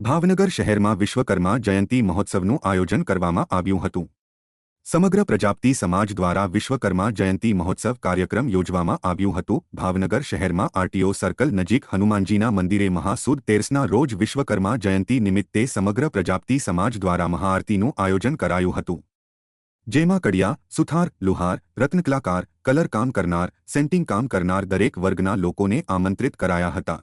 ભાવનગર શહેરમાં વિશ્વકર્મા જયંતી મહોત્સવનું આયોજન કરવામાં આવ્યું હતું। સમગ્ર પ્રજાપતિ સમાજ દ્વારા વિશ્વકર્મા જયંતી મહોત્સવ કાર્યક્રમ યોજવામાં આવ્યું હતું। ભાવનગર શહેરમાં આરટીઓ સર્કલ નજીક હનુમાનજીના મંદિરે મહાસુદ તેરસના રોજ વિશ્વકર્મા જયંતી નિમિત્તે સમગ્ર પ્રજાપતિ સમાજ દ્વારા મહાઆરતીનું આયોજન કરાયું હતું, જેમાં કડિયા, સુથાર, લુહાર, રત્નકલાકાર, કલરકામ કરનાર, સેન્ટિંગ કામ કરનાર દરેક વર્ગના લોકોને આમંત્રિત કરાયા હતા।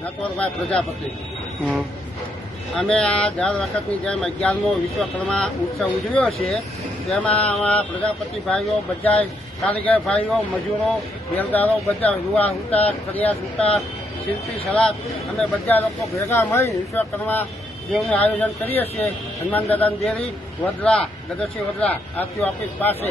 નટવરભાઈ પ્રજાપતિ અમે આ દર વખતની જેમ 11મો વિશ્વકર્મા ઉત્સવ ઉજવ્યો છે। તેમાં અમારા પ્રજાપતિ ભાઈઓ, બધા કારીગર ભાઈઓ, મજૂરો, બેલદારો, બધા રૂવા સૂતા, કડિયા સૂતા, શિલ્પી સલાક અમે બધા લોકો ભેગા મળી વિશ્વકર્મા દેવનું આયોજન કરીએ છીએ। હનુમાન દાદાની ડેરી વડલા, ગદરસિંહ વડલા આરટીઓ ઓફિસ પાસે।